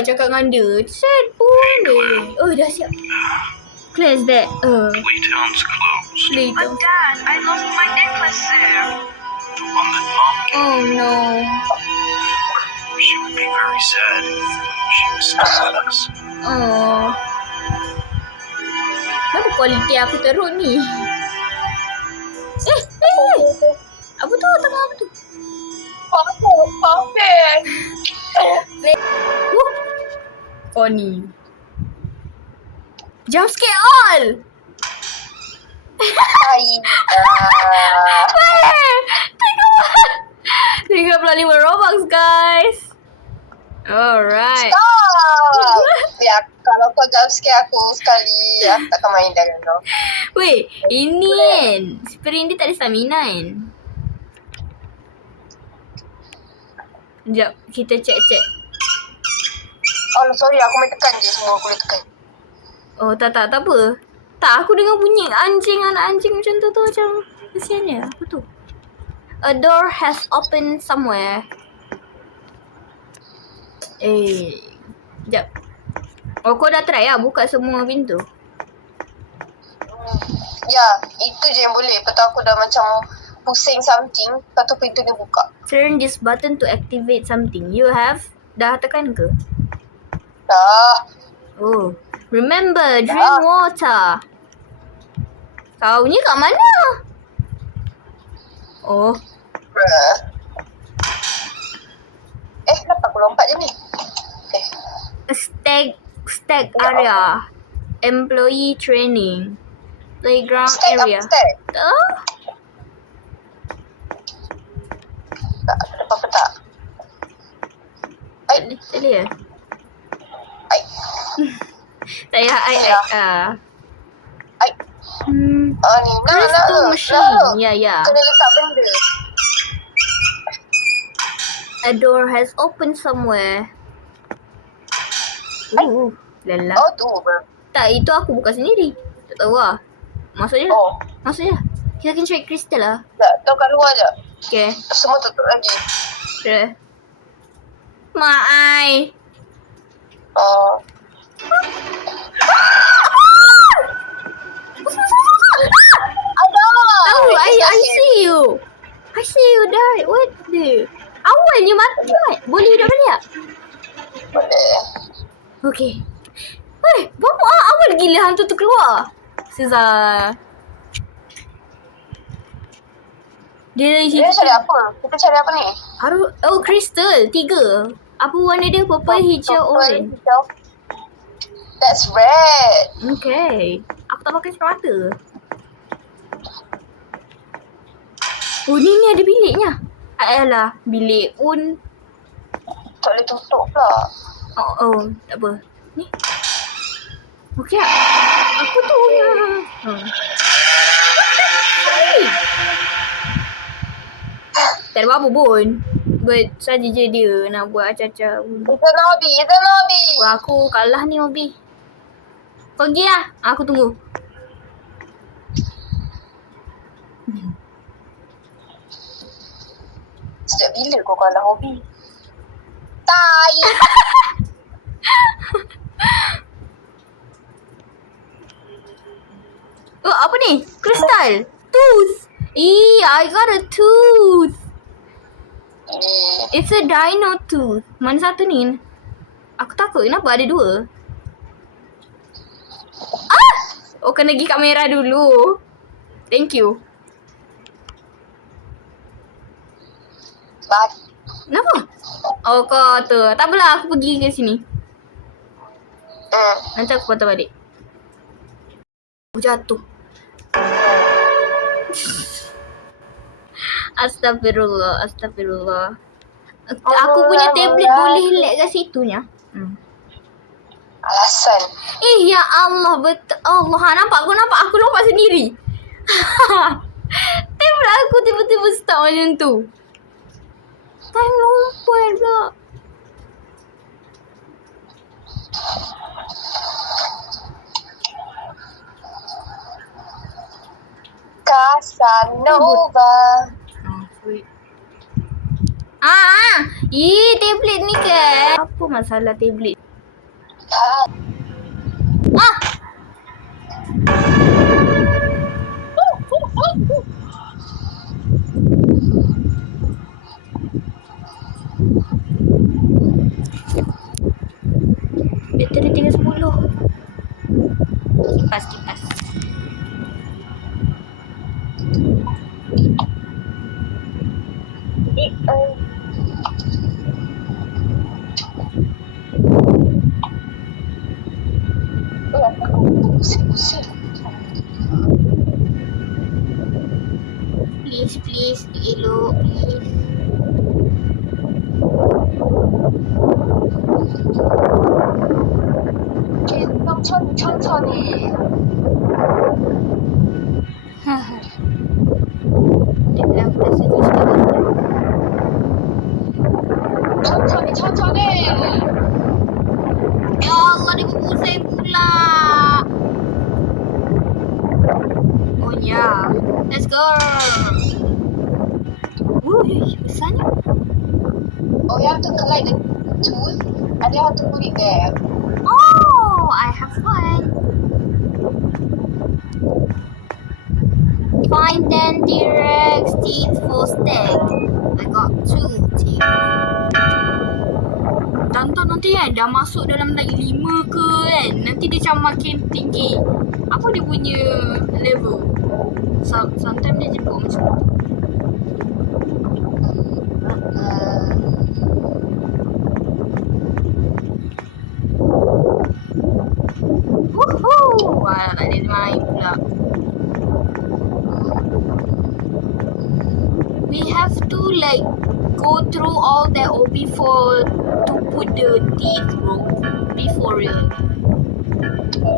awak cakap dengan dia. Chat pun dia. Oh, dah siap. Close that. Playtown's closed. Playtown. Dad, I lost my necklace there. The one that Mom gave. Oh no. She would be very sad if she was still with us. Oh. Kenapa kualiti aku teruk ni? Apa tu? Tengah apa tu? Pampir. Kau ni. Jump scare all! Tengok 35 Robux guys. Alright. Ya, kalau kau jump scare aku sekali, aku tak akan main dengan kau. Weh, ini kan Spring dia tak ada stamina kan? Sekejap, kita check. Oh, sorry, aku main tekan je semua aku boleh tekan. Oh, tak apa. Tak, aku dengar bunyi anjing, anak anjing macam tu macam kesiannya. Apa tu? A door has opened somewhere. Sekejap. Oh, kau dah try lah buka semua pintu? Ya, itu je yang boleh. Lepas tu aku dah macam pusing something, lepas tu pintu dia buka. Turn this button to activate something. You have? Dah tekan ke? Dah. Oh. Remember, drink water. Kau ni kat mana? Oh. Kenapa aku lompat je ni? Stack area. Employee training. Playground area. Stack. Oh. Tak, ada apa-apa tak? Tak boleh. Tak payah Ni. Crystal machine. Ya. Kena letak benda. A door has opened somewhere. Lala. Oh, tu ber. Tak, itu aku buka sendiri. Tak tahu lah. Masuk je. Masuk je. Kita akan cari kristal lah. Tak, tu kat luar je. Okay. Semua tutup lagi. Okay. Maai. Oh. Tahu, I see you. I see you die. What the? Awalnya mati kan? Boleh hidup balik tak? Boleh. Okay. Berapa awal gila hantu tu keluar? Seza. Dia cari apa? Kita cari apa ni? Crystal. 3. Apa warna dia? Purple, hijau, orange. That's red. Okay. Aku tak pakai cerita. Oh, ni ada biliknya. Ayolah, bilik pun. Tak boleh tutup pula. Oh, tak apa. Ni. Okey. Aku tu ya. Tak ada apa pun. But saja je dia nak buat acah-acah. It's an hobby. Wah, aku kalah ni Obi. Pergi lah. Aku tunggu. Sejak bila kau kalah hobi? Tai! Oh, apa ni? Kristal. Tooth. I got a tooth. It's a dino tooth. Mana satu ni? Aku takut. Kenapa ada 2? Oh, kena pergi kamera dulu. Thank you. Bye. Kenapa? Oh, kau tu. Tak apalah, aku pergi ke sini. Nanti aku patah balik. Aku jatuh. Astagfirullah. Aku punya tablet boleh lag kat situnya. Alasan. Ya Allah, betul. Allah, nampak aku lompat sendiri. Tablet aku tiba-tiba start macam tu. Time lompat pula. Casanova. Sweet. Tablet ni kan. Apa masalah tablet? Ah, Ah! Bateri tinggal 10. Kipas. pusing-pusing. Please, elok, please. 천천히. Dia aku rasa tu sedap. 천천히. Ya Allah, dia pusing pula. Oh ya, let's go. Wuih, besarnya. Oh, you have to collect the tooth and you have to put it there. Oh, I have one. Find 10 T-Rex teeth for steak. I got 2 teeth. Tonton nanti kan dah masuk dalam lagi 5 ke kan. Nanti dia macam makin tinggi. Apa dia punya level? Sometimes dia jemput macam tu. Woohoo! Wah, tak ada main pula. We have to like go through all that before to put the teeth, bro. Before real.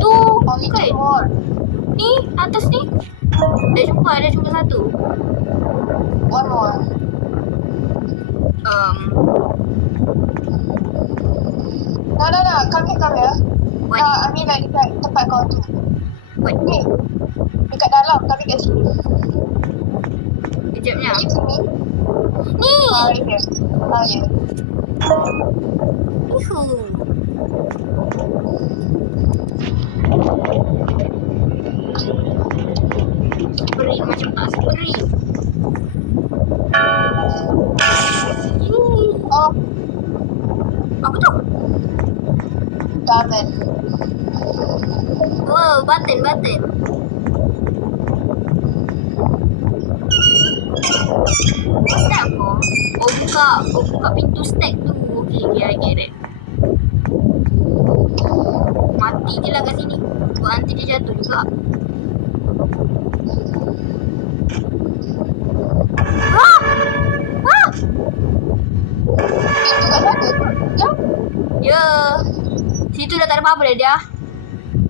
Tu Only kan? 2 more. Ni atas ni. Dah jumpa satu. 1 more. No. Come here. What? I mean like dekat tempat kau tu. What? Ni. Dekat dalam tapi kat sini. Kejapnya. Can you see me? Ni. Right here. Oh yeah. Yuhu. Spray macam tak spray. Oh, Apa tu? diamond. Oh, button. What's that for? Oh, buka pintu stack tu. Okay, I get it. Mati je lah kat sini. Sebab nanti dia jatuh juga. Ah! Itu kat sana. Ya. Ya. Situ dah tak ada apa-apa dah dia.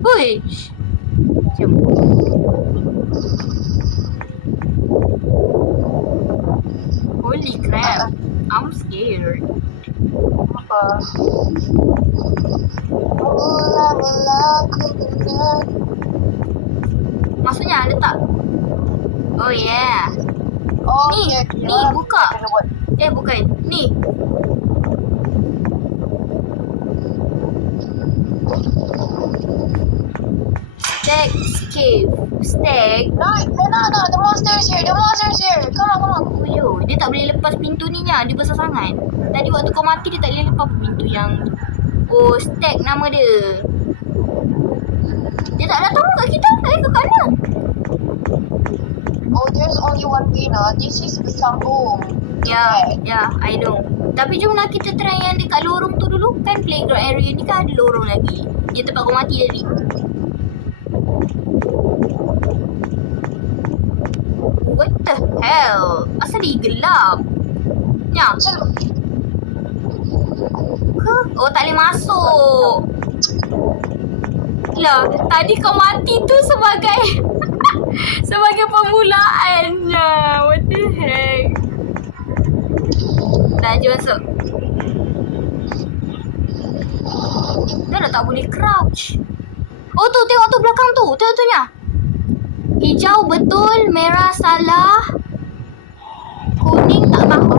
Hui. Macam. Holy crap. I'm scared. Apa? Mula ku benar. Maksudnya ada tak? Oh yeah. Oh, Ni, yeah. ni buka. Kena buat. Bukan. Ni. Stack cave. Stack. No. The monster is here. Come on. Oh yo, dia tak boleh lepas pintu ni nya. Dia besar sangat. Tadi waktu kau mati dia tak boleh lepas pintu yang oh, stack nama dia. Dia tak datang kat kita. Ke kanan. Oh, there's only one winner. This is bersambung. Ya, I know. Tapi jom lah kita try yang dekat lorong tu dulu. Kan playground area ni kan ada lorong lagi. Dia tempat kau mati tadi. What the hell? Asal dia gelap? Ya. Macam Oh, tak boleh masuk. Lah, tadi kau mati tu sebagai sebagai permulaannya. What the heck? Dah, jom masuk. Dah tak boleh crouch. Oh tu, tengok tu belakang tu. Tengok tu nya. Hijau betul, merah salah. Kuning tak tahu.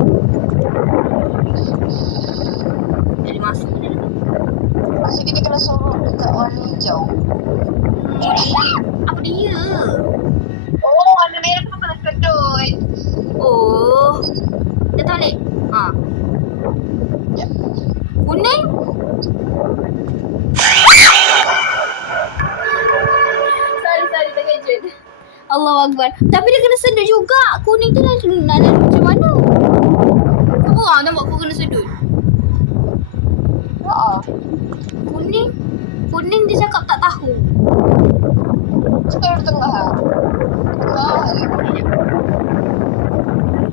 Jadi masuk ni. Masih kita kena suruh Ya. Kuning? Sorry, terkejut. Allahu Akbar. Tapi dia kena sedut juga. Kuning tu nak lalu macam mana? Kau buang nampak aku kena sedut. Kuning? Kuning dia cakap tak tahu. Kita di tengah.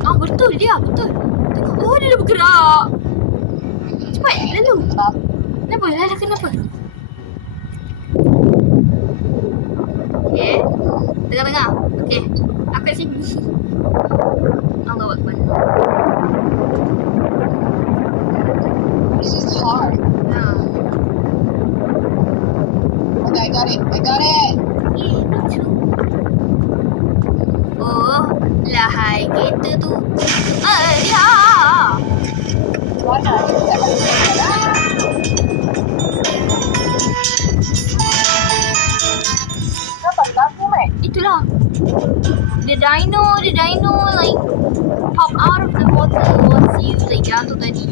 Ah, betul dia, betul. Tengok, oh dia dah bergerak. Cepat, lalu. Kenapa? Lalu kenapa? Okay. Tengah-tengah. Okay. Aku kat sini. Allahu Akbar. This is hard. Okay, I got it. Me too. Oh, lahai kita tu. Dia. Mana? Kenapa lagu, Mek? Itulah. The dino like pop out of the water once you like jatuh tadi.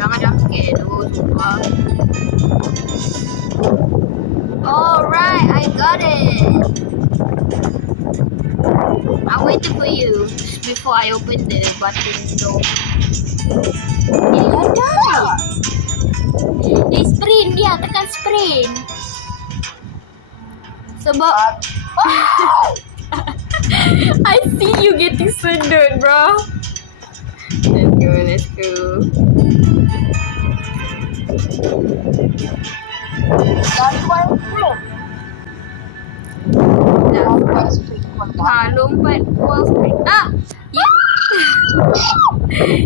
Jangan jump scare tu, sumpah. Alright, I got it. I waited for you before I opened the button door. Ada. Sprint dia, tekan sprint. Sebab I see you getting sedut, bro. Let's go. Dari mana? Lompat wall sprint.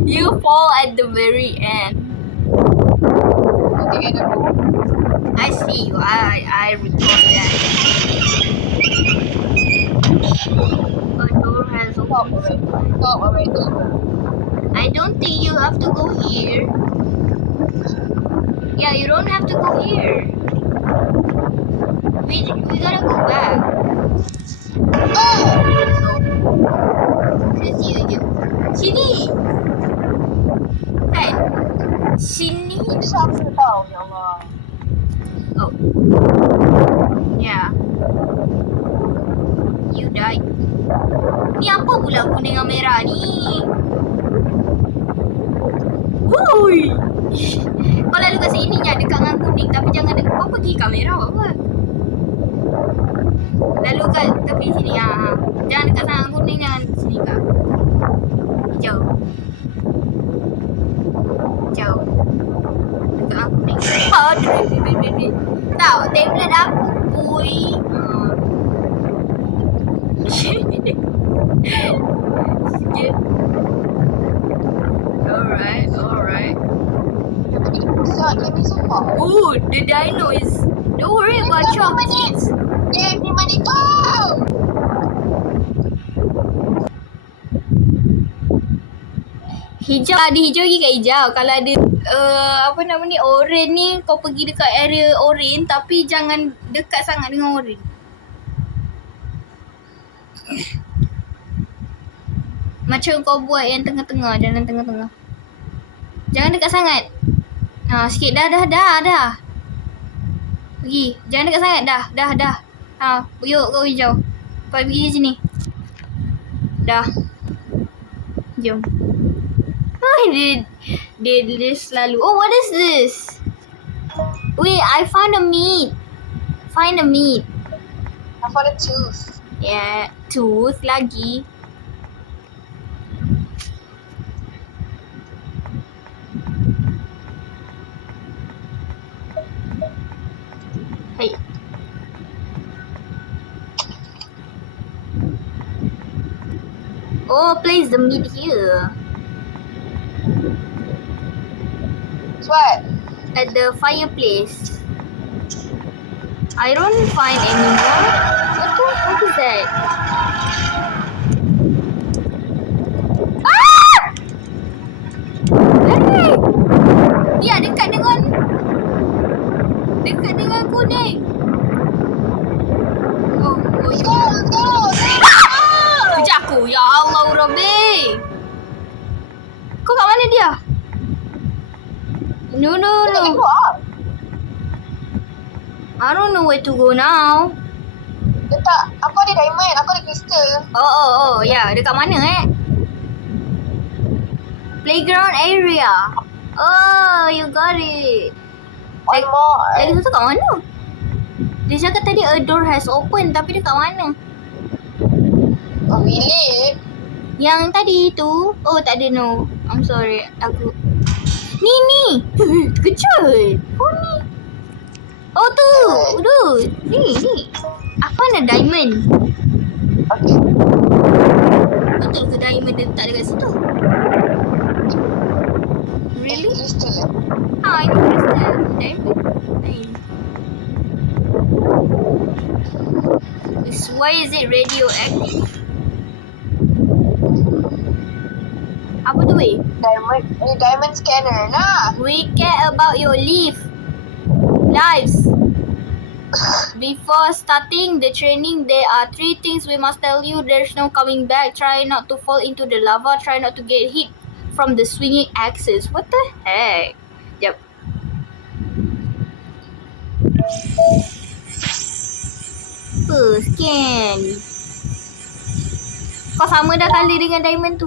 You fall at the very end. I see you. I recall that. A door has opened. I don't think you have to go here. Yeah, you don't have to go here. We gotta go back. You. Sini. Kan? Sini. Bisa aku tahu, ya Allah. Oh. Yeah. You died. Ni apa pula kuning dengan merah ni? Woi. Kau lalu kat sini nya dekat dengan kuning tapi jangan dekat. Kau pergi kamera apa? Lalu kat tepi sini Jangan dekat sangat kuning, jangan sini kak. Hijau. Dekat aku kuning. Tahu tablet aku boy. Sikit. Alright. Oh, the dino is. Don't worry about chocolates. Give me money, go! Hijau, ada hijau lagi kat hijau. Kalau ada orange ni, kau pergi dekat area orange tapi jangan dekat sangat dengan orange. Macam kau buat yang tengah-tengah, jalan tengah-tengah. Jangan dekat sangat. Sikit dah. Pergi. Jangan dekat sangat. Dah. Yuk kau hijau. Kau pergi sini. Dah. Jom. Dia selalu. Oh, what is this? Wait, I found a meat. I found a tooth. Yeah, tooth lagi. Hey. Oh, place the meat here. What? At the fireplace. I don't find any more. What is that? Hey! Dia dekat dengan kuning. Oh, Let's go! Kejap aku. Ya Allah. Robin. Kau kat mana dia? No. I don't know where to go now. Dia tak, aku ada diamond, aku ada crystal. Oh, ya. Dekat mana Playground area. Oh, you got it. One more. Lagi satu kat mana? Dia cakap tadi a door has opened, tapi dia kat mana? Oh, really? Yang tadi tu. Oh, tak ada, no. I'm sorry. Aku. Ni. Terkejut. Oh, ni. Oh, tu. Ni. Aku ada diamond. Okay. Betul ke diamond dia letak dekat situ? Really? Crystal Ini crystal. Diamond. Nice. Why is it radioactive? Apa tu weh? Diamond scanner. Nah. We care about your lives. Before starting the training, there are 3 things we must tell you. There's no coming back. Try not to fall into the lava. Try not to get hit from the swinging axis. What the heck? Yep. Scan. Kau sama dah kali dengan diamond tu.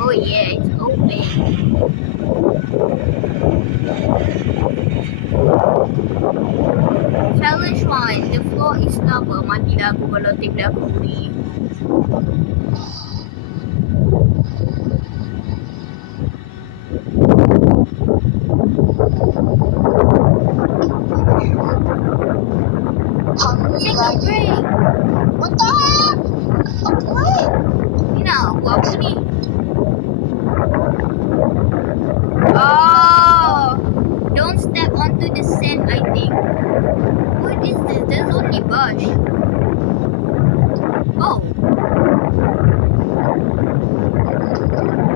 Oh yeah, it's open. Challenge 1. The floor is lava. Matilah aku kalau tape dah aku ni. Hungry Take a lagi. break. What the heck? What? Ni nak buat apa ni? Oh, don't step onto the sand, I think. What is this? There's only bush. Oh.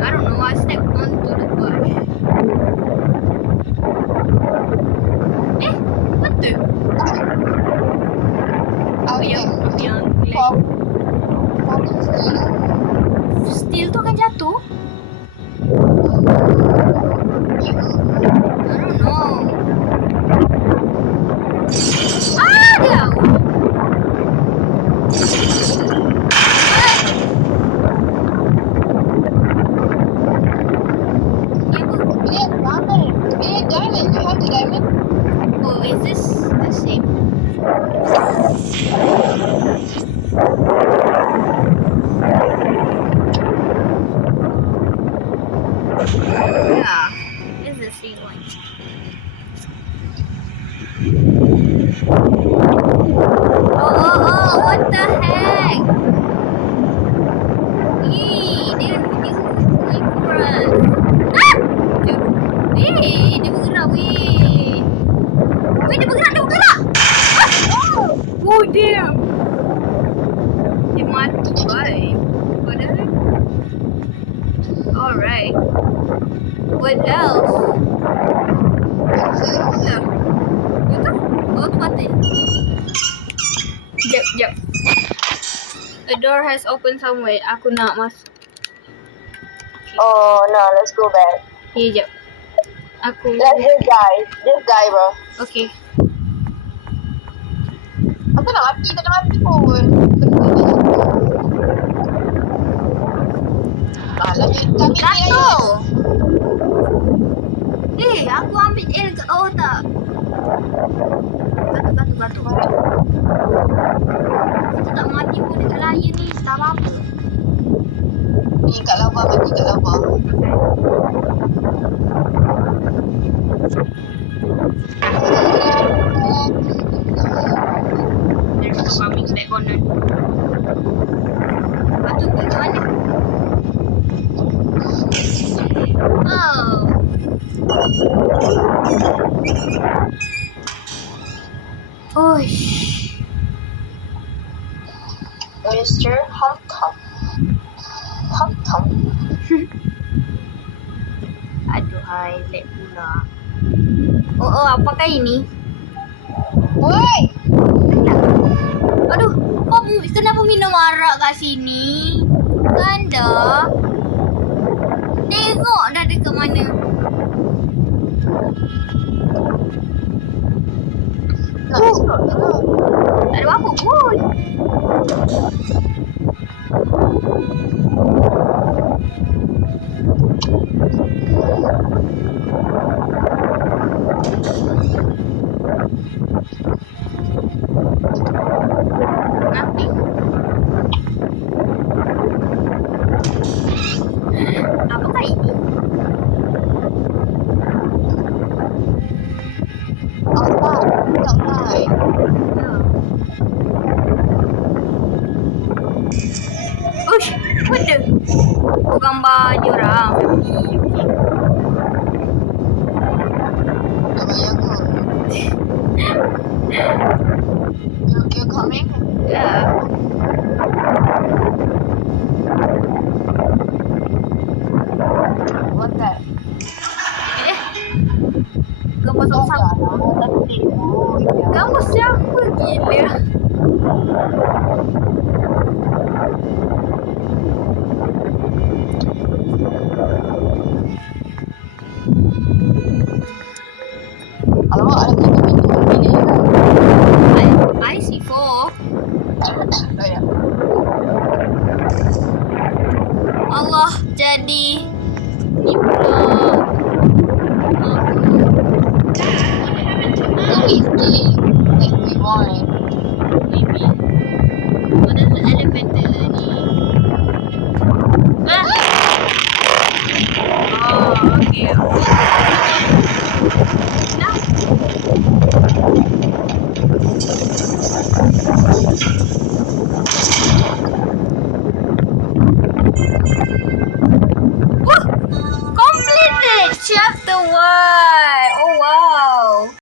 I don't know. I stepped onto the bush. What the? Oh, yang Pop. steel tu akan jatuh? I don't know. Dia. Diamond. You have the diamond? Oh, is this the same? Yeah, it's the same one. Oh, what the heck? Dia going for us. Dia bergerak, dia bergerak. Oh, damn. Dia mati, bye. What the heck? Alright. What else? Nah. Itu? Oh, tu button. Jap. A door has opened somewhere. Aku nak masuk. Oh no, let's go back. Jap. Aku. Let's just die, bro. Okay. Aku nak mati, tak nak mati pun. Lanjut. Kami Jatuh. Aku ambil air kat bawah tak? Batu. Kita tak mati pun dekat layar ni. Tak apa-apa. Ni kat lava, mati kat lava. There's no coming back on it. Batu kat mana? Oh. Oish. Mr. Hum. Aduh, highlight pula. Oh, apakah ini? Woi! Aduh, kok kenapa minum arak kat sini? Ganda. Tengok dah dekat mana. Nak explore je lah. Tak ada apa pun. Nothing. Apakah ini? Outside. Ush, benda. Oh, gambar dia orang. Dah bayang ke? You're coming? Ya. What that? Gambar sama-sama. Gambar siapa gila? Alamak, ada video I see 4. Oh ya. Allah, jadi ni pula. Like we want. Maybe. Mana tu elevator ni? Ah. Oh, okay. Nah. Completed chapter 1.